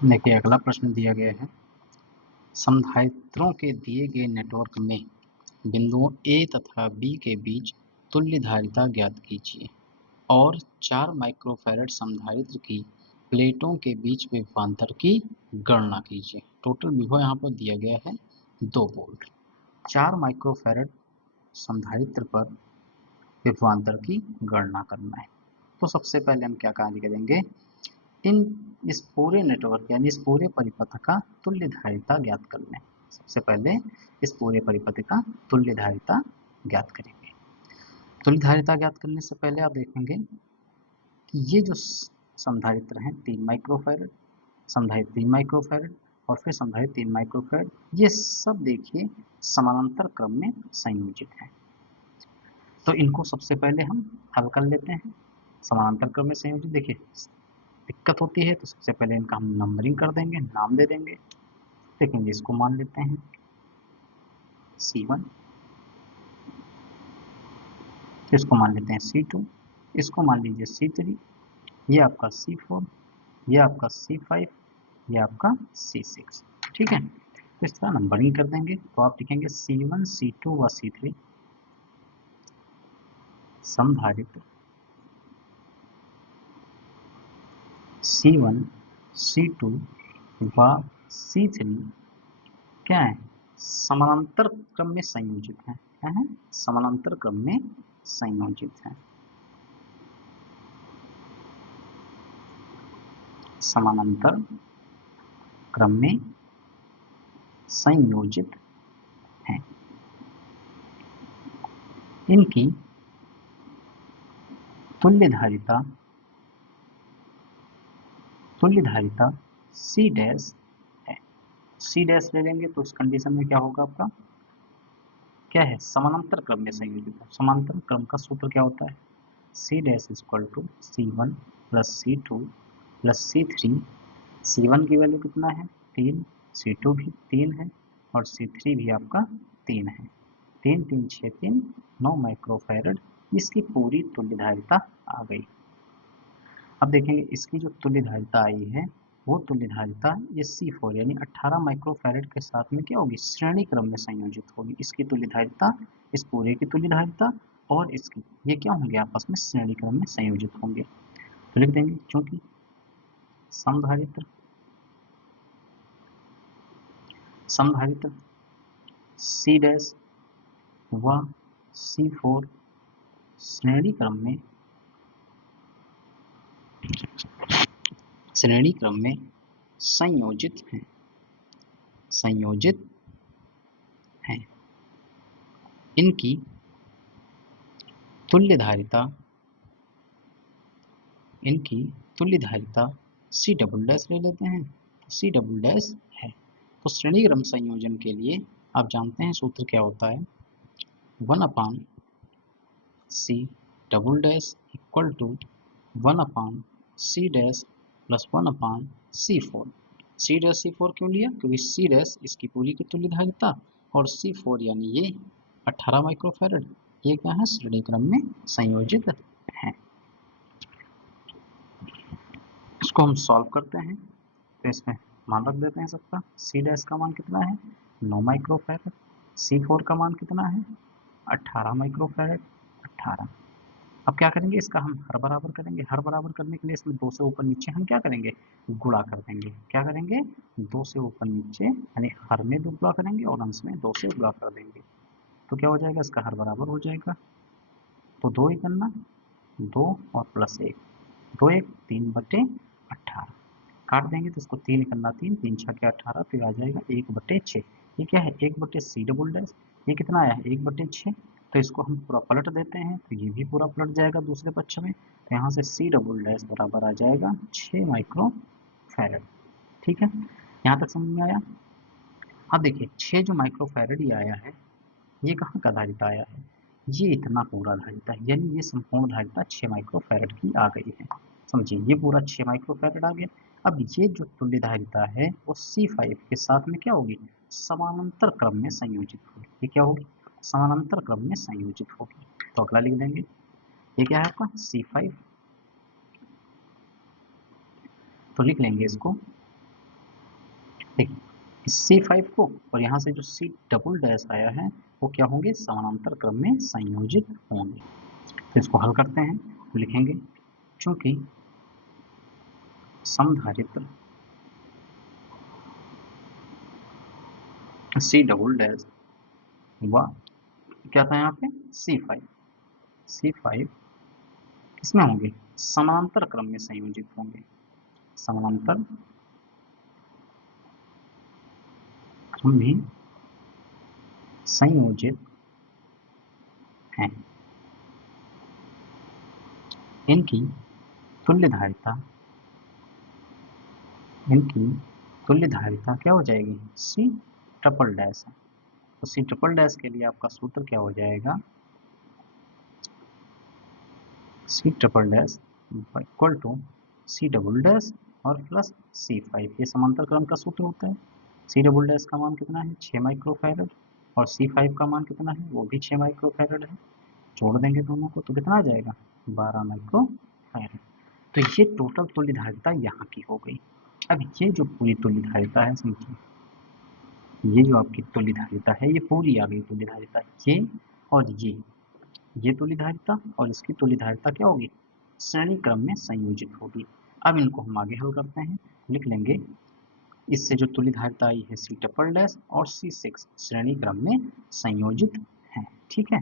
देखिए अगला प्रश्न दिया गया है, संधारित्रों के दिए गए नेटवर्क में बिंदुओं A तथा B के बीच तुल्यधारिता ज्ञात कीजिए और 4 माइक्रोफैरड संधारित्र की प्लेटों के बीच विभवांतर की गणना कीजिए। टोटल विभव यहाँ पर दिया गया है 2 वोल्ट। 4 माइक्रोफैरड संधारित्र पर विभवांतर की गणना करना है। तो सबसे पहले हम क्या कार्य करेंगे, इस पूरे नेटवर्क यानी इस पूरे परिपथ का तुल्यधारिता ज्ञात कर लें। सबसे पहले इस पूरे परिपथ का तुल्यधारिता ज्ञात करेंगे। तुल्यधारिता ज्ञात करने से पहले आप देखेंगे कि ये जो संधारित्र हैं 3 माइक्रोफैरड, संधारित्र 3 माइक्रोफैरड और फिर संधारित्र 3 माइक्रोफैरड, ये सब देखिए समानांतर क्रम में संयोजित हैं। तो इनको सबसे पहले हम हल कर लेते हैं। समानांतर क्रम में संयोजित देखिए दिक्कत होती है तो सबसे पहले इनका हम नंबरिंग कर देंगे, नाम दे देंगे। देखेंगे इसको मान लेते हैं C1, इसको मान लेते हैं C2, इसको मान लीजिए C3, ये आपका C4, ये आपका C5, ये आपका C6। ठीक है, तो इस तरह नंबरिंग कर देंगे। तो आप लिखेंगे C1, C2 व C3 संधारित्र C1, C2 व C3 क्या है, समानांतर क्रम में संयोजित है। क्या है, समानांतर क्रम में संयोजित है। समानांतर क्रम में संयोजित हैं। इनकी तुल्यधारिता C डैश है। C डैश ले लेंगे तो उस कंडीशन में क्या होगा आपका, क्या है, समानांतर क्रम में संयोजित है। समानांतर क्रम का सूत्र क्या होता है, C dash equal to C1 plus C2 plus C3। C1 की वैल्यू कितना है 3, C2 भी 3 है और C3 भी आपका 3 है। 3 3 6 3 9 माइक्रोफैरड इसकी पूरी तुल्यधारिता आ गई। अब देखेंगे इसकी जो तुल्यधारिता आई है वो तुल्यधारिता ये C4 यानी 18 माइक्रोफैरड के साथ में क्या होगी, श्रेणी क्रम में संयोजित होगी। इसकी तुल्यधारिता इस पूरे की तुल्यधारिता और इसकी ये क्या होंगे, आपस में श्रेणी क्रम में संयोजित होंगे। तो लिख देंगे क्योंकि समधारित्र C डैश व C4 श्रेणी क्रम में संयोजित हैं। इनकी तुल्यधारिता C डबल डैश ले लेते हैं, C डबल डैश है। तो श्रेणी क्रम संयोजन के लिए आप जानते हैं सूत्र क्या होता है, 1/C double dash equal to 1/C dash plus 1/C4। C dash C4 क्यों लिया, क्योंकि C डैश इसकी पूरी की तुल्यधारिता और C4 यानी ये 18 माइक्रोफैरड ये क्या है, श्रेणी क्रम में संयोजित है। इसको हम सॉल्व करते हैं तो इसमें मान रख देते हैं सबका। C डैश का मान कितना है 9 माइक्रोफैरड, C4 का मान कितना है 18 माइक्रोफैरड 18। अब क्या करेंगे, इसका हम हर बराबर करेंगे। हर बराबर करने के लिए इसमें 2 से ऊपर नीचे हम क्या करेंगे, गुणा कर देंगे। क्या करेंगे, 2 से ऊपर नीचे यानी हर में 2 गुणा करेंगे और अंश में 2 से गुणा कर देंगे। तो क्या हो जाएगा, इसका हर बराबर हो जाएगा। तो 2 ही करना, 2 और प्लस 1, 2 1 3/18 काट देंगे तो इसको 3 करना, 3 3 6 के 18 फिर आ जाएगा 1/6। ये क्या है 1/C डबल डैश, ये कितना आया है 1/6। तो इसको हम पूरा पलट देते हैं तो ये भी पूरा पलट जाएगा दूसरे पक्ष में। तो यहाँ से C डबल डैश बराबर आ जाएगा 6 माइक्रोफैरड। ठीक है, यहाँ तक समझ में आया। अब देखिए 6 जो माइक्रोफैरड ये आया है ये कहाँ का धारिता आया है, ये इतना पूरा धारिता है, यानी ये संपूर्ण धारिता 6 माइक्रोफैरड की आ गई है। समझिए ये पूरा 6 माइक्रोफैरड आ गया। अब ये जो तुल्य धारिता है वो C5 के साथ में क्या होगी, समानांतर क्रम में संयोजित होगी। ये क्या होगी, समानांतर क्रम में संयोजित होगी। तो अगला लिख देंगे, ये क्या है आपका C5। तो लिख लेंगे इसको देखिए इस C5 को और यहाँ से जो C डबल डैश आया है वो क्या होंगे, समानांतर क्रम में संयोजित होंगे। तो इसको हल करते हैं, तो लिखेंगे चूंकि समधारित्र C डबल डैश व क्या था यहाँ पे C5 किसमें होंगे, समानांतर क्रम में संयोजित होंगे, समानांतर क्रम में संयोजित हैं। इनकी तुल्य धारिता क्या हो जाएगी, C ट्रिपल डैश है। तो C ट्रिपल डैश के लिए आपका सूत्र क्या हो जाएगा, C triple dash equal to C double dash और प्लस C5, ये समांतर क्रम का सूत्र होता है। C डबल डैश का मान कितना है, 6 माइक्रोफैरड, और C5 का मान कितना है, वो भी 6 माइक्रोफैरड है। जोड़ देंगे दोनों को तो कितना आ जाएगा, 12 माइक्रोफैरड। तो ये टोटल तुल्य धारिता यहाँ की हो गई। अब ये जो पूरी तुल्य धारिता है, समझिए ये जो आपकी तुल्य धारिता है ये पूरी आ गई तुल्य धारिता, ये और ये तुल्य धारिता और इसकी तुल्य धारिता क्या होगी, श्रेणी क्रम में संयोजित होगी। अब इनको हम आगे हल करते हैं, लिख लेंगे इससे जो तुल्य धारिता आई है C ट्रिपल डैश और C6 श्रेणी क्रम में संयोजित है। ठीक है,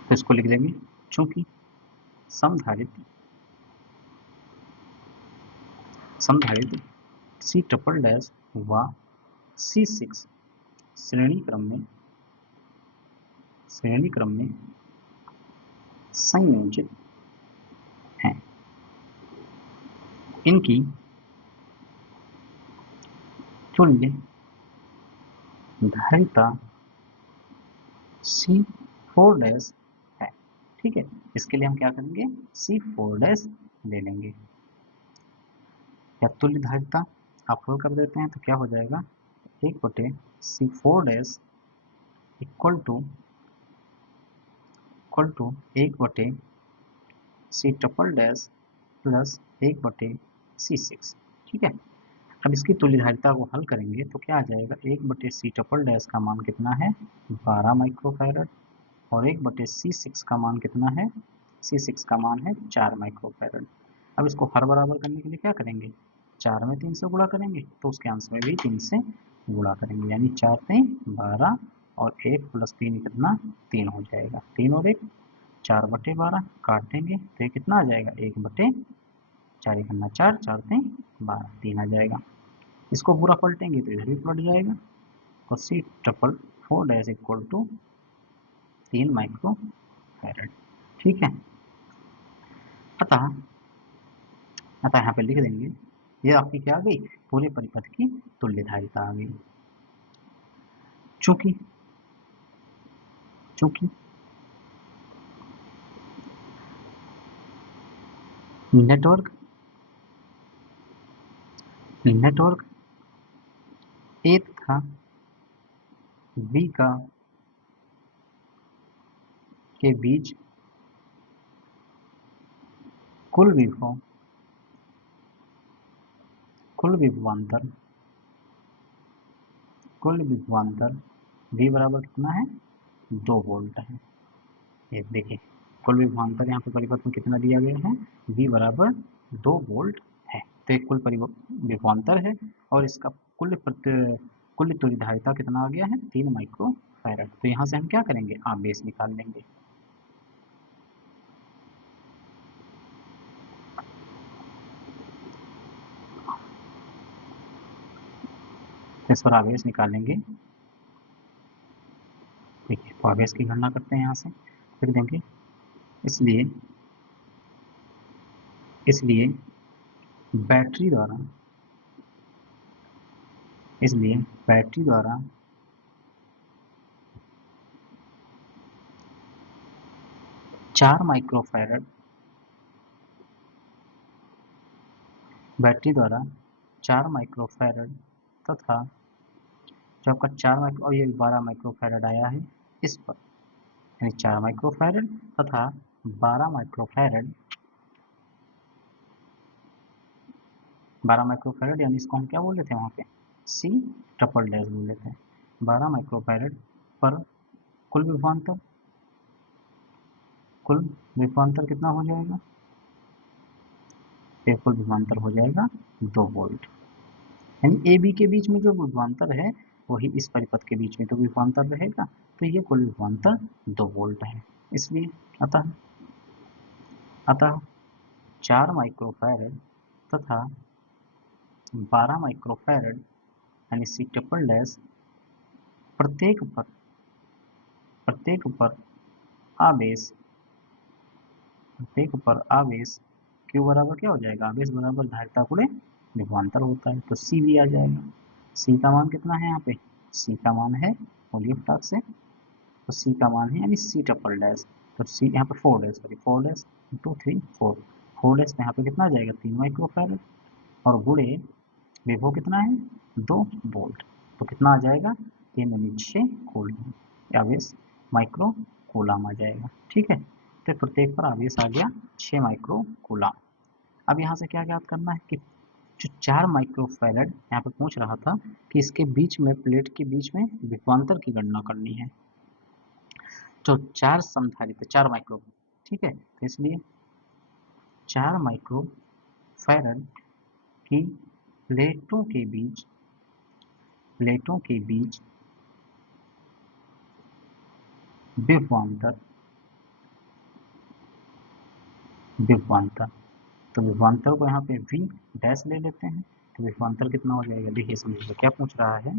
तो इसको लिख देंगे चूंकि समधारित्र C ट्रिपल डैश व C6 श्रेणी क्रम में संयोजित हैं। इनकी तुल्य धारिता C4 डैश है। ठीक है, इसके लिए हम क्या करेंगे, C4 डैश ले लेंगे, या तुल्य धारिता आप हल कर देते हैं तो क्या हो जाएगा, 1/C4 dash equal to 1/C triple dash plus 1/C6। ठीक है, अब इसकी तुल्य धारिता को हल करेंगे तो क्या आ जाएगा, 1/C ट्रिपल डैश का मान कितना है, 12 माइक्रोफैरड, और 1/C6 का मान कितना है, C6 का मान है 4 माइक्रोफैरड। अब इसको हर बराबर करने के लिए क्या करेंगे, 4 में 3 से गुणा करेंगे, तो उसके अंश में भी 3 से गुणा करेंगे, यानी 4 3 12 और 1 प्लस 3 कितना 3 हो जाएगा, 3 और 1 4/12 काट देंगे तो ये कितना आ जाएगा, 1/4 करना 4 4 3 12 3 आ जाएगा। इसको पूरा पलटेंगे तो इधर भी पलट जाएगा, और C triple 4 dash equal to 3 microfarad. ठीक है, अतः यहाँ पे लिख देंगे, ये आपकी क्या आ गई, पूरे परिपथ की तुल्य धारिता आ गई। चूंकि नेटवर्क ए तथा बी के बीच कुल विभवांतर V बराबर कितना है, 2 वोल्ट है। ये देखिए कुल विभवांतर यहाँ पे परिपथ में कितना दिया गया है, V बराबर 2 वोल्ट है। तो एक कुल विभवांतर है और इसका कुल तुल्य धारिता कितना आ गया है, 3 माइक्रोफैरड। तो यहाँ से हम क्या करेंगे, आवेश निकाल लेंगे। इस पर आवेश निकालेंगे। देखिए तो आवेश की गणना करते हैं, यहाँ से फिर देंगे, इसलिए बैटरी द्वारा 4 माइक्रोफैरड तथा जो आपका 4 माइक्रो और ये 12 माइक्रोफैरड आया है इस पर, यानी 4 माइक्रोफैरड तथा 12 माइक्रोफैरड 12 माइक्रोफैरड, यानी इसको हम क्या बोले थे वहाँ पे, सी ट्रिपल डैश बोले थे। 12 माइक्रोफैरड पर कुल विभवांतर कितना हो जाएगा, ये कुल विभवांतर हो जाएगा 2 वोल्ट। यानी ए बी के बीच में जो विभवांतर है वही इस परिपथ के बीच में तो विभवांतर रहेगा, तो ये कुल विभवांतर 2 वोल्ट है। इसलिए अतः अतः 4 माइक्रोफैरड तथा 12 माइक्रोफैरड यानी सी ट्रिपल डैश प्रत्येक पर आवेश क्यू बराबर क्या हो जाएगा, आवेश बराबर धारिता गुणे विभवांतर होता है, तो सी भी आ जाएगा। सी का मान कितना है यहाँ पे, सी का मान है, बोलिए फटाक से, तो सी का मान है यानी सी ट्रिपल डैश, तो सी यहाँ पे 4 डैश, सॉरी 4 डैश 2 3 4, 4 डैश यहाँ पे कितना आ जाएगा 3 माइक्रोफैरड, और गुणे विभव कितना है 2 वोल्ट, तो कितना आ जाएगा 3 यानी 6 कूलम, आवेश माइक्रो कूलम आ जाएगा। ठीक है, तो प्रत्येक पर आवेश आ गया 6 माइक्रो कूलम। अब यहाँ से क्या ज्ञात करना है कि जो 4 माइक्रोफैरड यहाँ पे पूछ रहा था कि इसके बीच में, प्लेट के बीच में विभवांतर की गणना करनी है, तो 4 समधारित्र 4 माइक्रो, ठीक है, तो इसलिए 4 माइक्रोफैरड की प्लेटों के बीच विभवांतर तो विभवांतर को यहाँ पे v डैश ले लेते हैं, तो विभवांतर कितना हो जाएगा, देखिए समझिए क्या पूछ रहा है,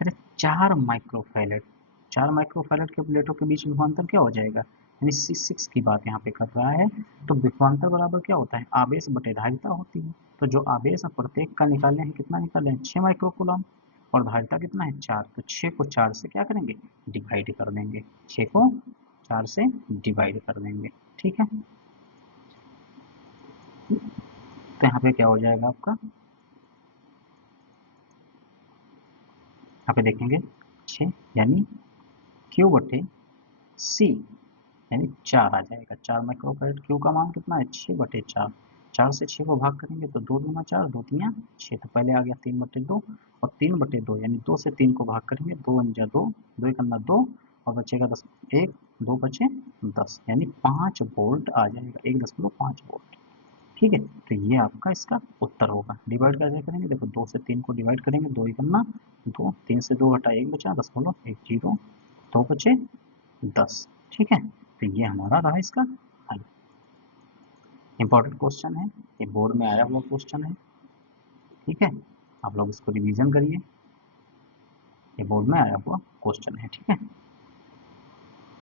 अरे 4 माइक्रोफैरड के प्लेटों के बीच विभवांतर क्या हो जाएगा, यानी C6 की बात यहाँ पे कर रहा है, तो विभवांतर बराबर क्या होता है, आवेश बटे धारिता होती है, तो जो आवेश है प्रत्येक का निकाले हैं, कितना निकाले हैं 6 माइक्रोकूलम, और धारिता कितना है 4, तो 6 को 4 से क्या करेंगे, डिवाइड कर देंगे, 6 को 4 से डिवाइड कर देंगे। ठीक है, तो यहाँ पे क्या हो जाएगा आपका, यहाँ पे देखेंगे 6 यानी Q बटे C यानी 4 आ जाएगा, 4 माइक्रोफैरड, Q का मान कितना है 6 बटे 4, 4 से 6 को भाग करेंगे तो 2 दूना 4, 2 तियाँ 6, तो पहले आ गया 3 बटे 2, और 3 बटे 2 यानी 2 से 3 को भाग करेंगे, 2 अंजा 2, 2 एक अन्ना 2, और बचेगा 10, 1 2 बचे 10, यानी 5 वोल्ट आ जाएगा, 1.5 वोल्ट। ठीक है, तो ये आपका इसका उत्तर होगा। डिवाइड कैसे करेंगे, देखो 2 से 3 को डिवाइड करेंगे, 2 एक अन्ना 2, 3 से 2 घटा 1 बचा, 10 बोलो 1 0, 2 बचे 10। ठीक है, तो ये हमारा रहा इसका हल। इंपॉर्टेंट क्वेश्चन है, ये बोर्ड में आया हुआ क्वेश्चन है। ठीक है, आप लोग इसको रिवीजन करिए, ये बोर्ड में आया हुआ क्वेश्चन है। ठीक है।